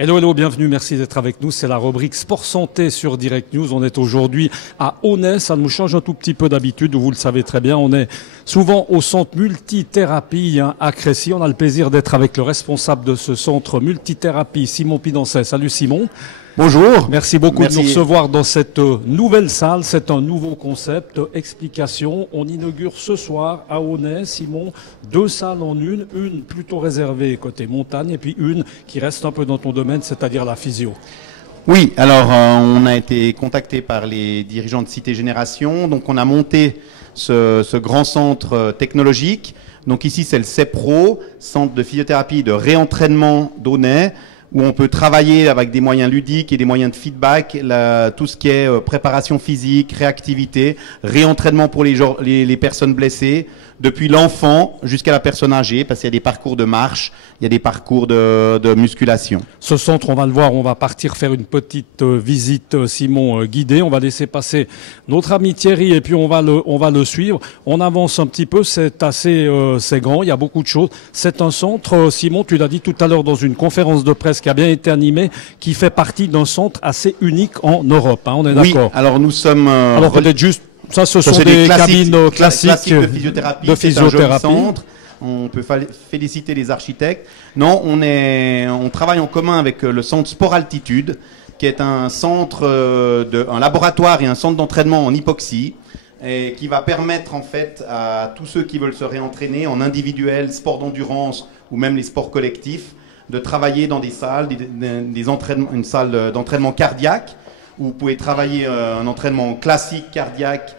Hello, hello, bienvenue, merci d'être avec nous. C'est la rubrique Sport Santé sur Direct News. On est aujourd'hui à Aunay, ça nous change un tout petit peu d'habitude, vous le savez très bien. On est souvent au centre multithérapie à Crécy. On a le plaisir d'être avec le responsable de ce centre multithérapie, Simon Pidancet. Salut Simon. Bonjour. Merci beaucoup de nous recevoir dans cette nouvelle salle. C'est un nouveau concept. Explication. On inaugure ce soir à Aunay, Simon, 2 salles en une plutôt réservée côté montagne et puis une qui reste un peu dans ton domaine, c'est-à-dire la physio. Oui, alors on a été contacté par les dirigeants de Cité Génération. Donc on a monté ce grand centre technologique. Donc ici c'est le CEPRO, centre de physiothérapie et de réentraînement d'Aunay, où on peut travailler avec des moyens ludiques et des moyens de feedback, tout ce qui est préparation physique, réactivité, réentraînement pour les personnes blessées, depuis l'enfant jusqu'à la personne âgée, parce qu'il y a des parcours de marche, il y a des parcours de musculation. Ce centre, on va le voir, on va partir faire une petite visite, Simon, guidée. On va laisser passer notre ami Thierry et puis on va le suivre. On avance un petit peu, c'est assez c'est grand, il y a beaucoup de choses. C'est un centre, Simon, tu l'as dit tout à l'heure dans une conférence de presse qui a bien été animée, qui fait partie d'un centre assez unique en Europe. Hein, on est d'accord? Oui, alors nous sommes... alors peut-être juste... Ça, ce sont des cabines classiques de physiothérapie. C'est un joli centre. On peut féliciter les architectes. Non, on travaille en commun avec le centre Sport Altitude, qui est un centre, un laboratoire et un centre d'entraînement en hypoxie, et qui va permettre en fait à tous ceux qui veulent se réentraîner en individuel, sport d'endurance ou même les sports collectifs, de travailler dans des salles, une salle d'entraînement cardiaque, où vous pouvez travailler un entraînement classique cardiaque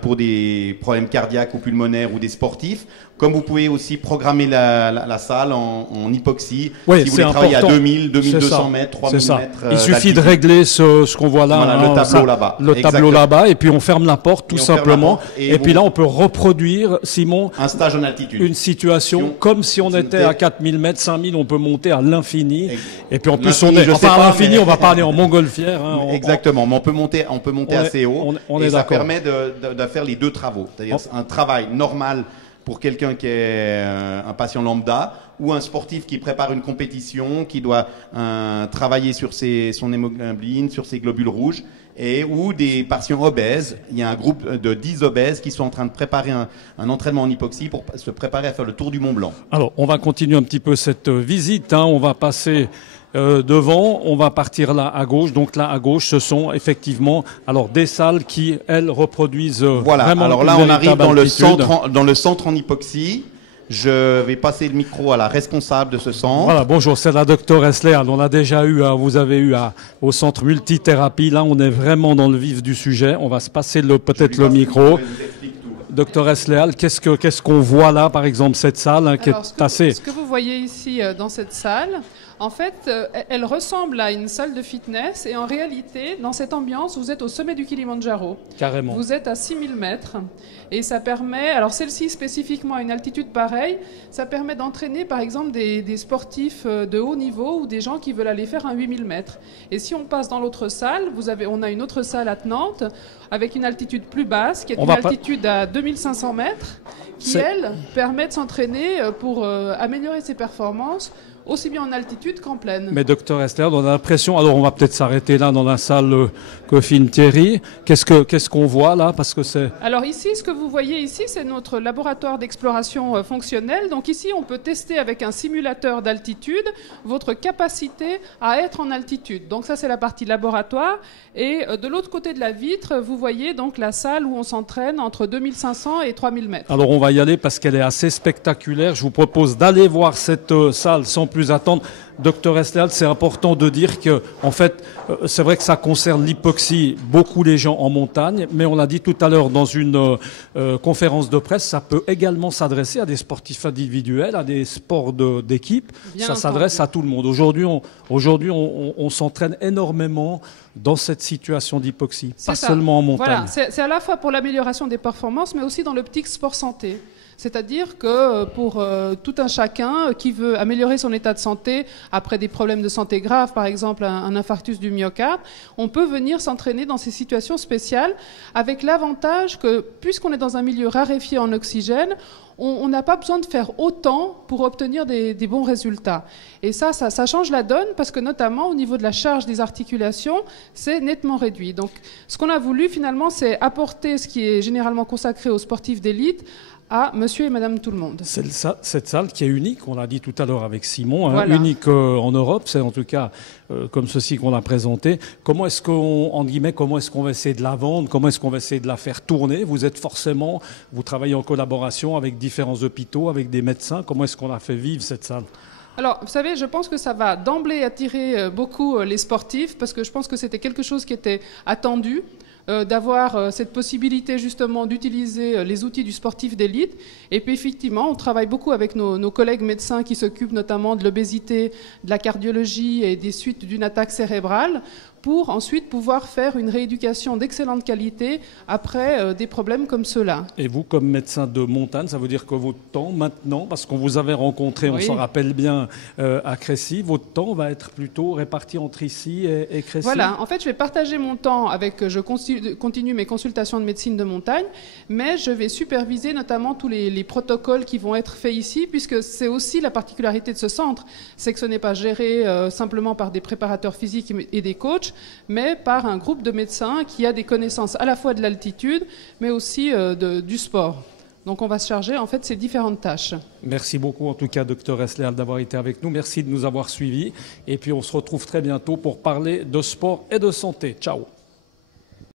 pour des problèmes cardiaques ou pulmonaires ou des sportifs. Comme vous pouvez aussi programmer la salle en hypoxie, oui, si vous voulez travailler à 2000, 2200 mètres, 3000 mètres. Il suffit de régler ce qu'on voit là. Voilà, hein, le tableau là-bas. Le tableau là-bas, et puis on ferme la porte tout simplement. Et puis là, on peut reproduire, Simon, un stage en altitude. Une situation comme si on était à 4000 mètres, 5000, on peut monter à l'infini. Et puis en plus, à l'infini, on va pas aller en montgolfière. Hein, exactement, mais on peut monter assez haut. Et ça permet de faire les deux travaux. C'est-à-dire un travail normal pour quelqu'un qui est un patient lambda ou un sportif qui prépare une compétition, qui doit travailler sur son hémoglobine, sur ses globules rouges, ou des patients obèses. Il y a un groupe de 10 obèses qui sont en train de préparer un entraînement en hypoxie pour se préparer à faire le tour du Mont Blanc. Alors, on va continuer un petit peu cette visite. Hein. On va passer... devant, on va partir là à gauche. Donc là à gauche, ce sont effectivement alors des salles qui elles reproduisent voilà. Vraiment. Alors là, on arrive dans le centre en hypoxie. Je vais passer le micro à la responsable de ce centre. Voilà, bonjour, c'est la docteure Esléal. On a déjà eu, vous avez eu au centre multithérapie. Là, on est vraiment dans le vif du sujet. On va se passer peut-être le micro. Docteur Esléal, qu'est-ce qu'on voit là, par exemple, cette salle hein, qui est assez... Ce que vous voyez ici dans cette salle, en fait, elle ressemble à une salle de fitness et en réalité, dans cette ambiance, vous êtes au sommet du Kilimandjaro. Carrément. Vous êtes à 6000 mètres et ça permet, alors celle-ci spécifiquement à une altitude pareille, ça permet d'entraîner par exemple des sportifs de haut niveau ou des gens qui veulent aller faire un 8000 mètres. Et si on passe dans l'autre salle, on a une autre salle attenante avec une altitude plus basse, qui est une altitude à 2500 mètres, qui elle permet de s'entraîner pour améliorer ses performances aussi bien en altitude qu'en plaine. Mais docteur Esther, on a l'impression, alors on va peut-être s'arrêter là dans la salle que filme Thierry. Qu'est-ce qu'on voit là, parce que c'est... Alors ici, ce que vous voyez ici, c'est notre laboratoire d'exploration fonctionnelle. Donc ici, on peut tester avec un simulateur d'altitude votre capacité à être en altitude. Donc ça, c'est la partie laboratoire. Et de l'autre côté de la vitre, vous voyez donc la salle où on s'entraîne entre 2500 et 3000 mètres. Alors on va y aller parce qu'elle est assez spectaculaire. Je vous propose d'aller voir cette salle sans plus attendre. Docteur Esléal, c'est important de dire que, en fait, c'est vrai que ça concerne l'hypoxie, beaucoup les gens en montagne, mais on l'a dit tout à l'heure dans une conférence de presse, ça peut également s'adresser à des sportifs individuels, à des sports d'équipe. Ça s'adresse à tout le monde. Aujourd'hui, on s'entraîne énormément dans cette situation d'hypoxie, pas seulement en montagne. Voilà, c'est à la fois pour l'amélioration des performances, mais aussi dans l'optique sport santé. C'est-à-dire que pour tout un chacun qui veut améliorer son état de santé après des problèmes de santé graves, par exemple un infarctus du myocarde, on peut venir s'entraîner dans ces situations spéciales avec l'avantage que, puisqu'on est dans un milieu raréfié en oxygène, on n'a pas besoin de faire autant pour obtenir des bons résultats. Et ça change la donne parce que notamment au niveau de la charge des articulations, c'est nettement réduit. Donc ce qu'on a voulu finalement, c'est apporter ce qui est généralement consacré aux sportifs d'élite à monsieur et madame tout le monde. C'est cette salle qui est unique, on l'a dit tout à l'heure avec Simon, hein, voilà. Unique en Europe, c'est en tout cas comme ceci qu'on a présenté. Comment est-ce qu'on va essayer de la vendre? Comment est-ce qu'on va essayer de la faire tourner? Vous travaillez en collaboration avec différents hôpitaux, avec des médecins. Comment est-ce qu'on a fait vivre cette salle? Alors, vous savez, je pense que ça va d'emblée attirer beaucoup les sportifs parce que je pense que c'était quelque chose qui était attendu. D'avoir cette possibilité justement d'utiliser les outils du sportif d'élite. Et puis effectivement, on travaille beaucoup avec nos collègues médecins qui s'occupent notamment de l'obésité, de la cardiologie et des suites d'une attaque cérébrale pour ensuite pouvoir faire une rééducation d'excellente qualité après des problèmes comme ceux-là. Et vous, comme médecin de montagne, ça veut dire que votre temps maintenant, parce qu'on vous avait rencontré, on s'en rappelle bien, à Crécy, votre temps va être plutôt réparti entre ici et Crécy? Voilà, en fait, je vais partager mon temps avec, je continue mes consultations de médecine de montagne, mais je vais superviser notamment tous les protocoles qui vont être faits ici, puisque c'est aussi la particularité de ce centre, c'est que ce n'est pas géré simplement par des préparateurs physiques et des coachs, mais par un groupe de médecins qui a des connaissances à la fois de l'altitude, mais aussi du sport. Donc on va se charger en fait de ces différentes tâches. Merci beaucoup en tout cas, Dr Esleal, d'avoir été avec nous. Merci de nous avoir suivis. Et puis on se retrouve très bientôt pour parler de sport et de santé. Ciao.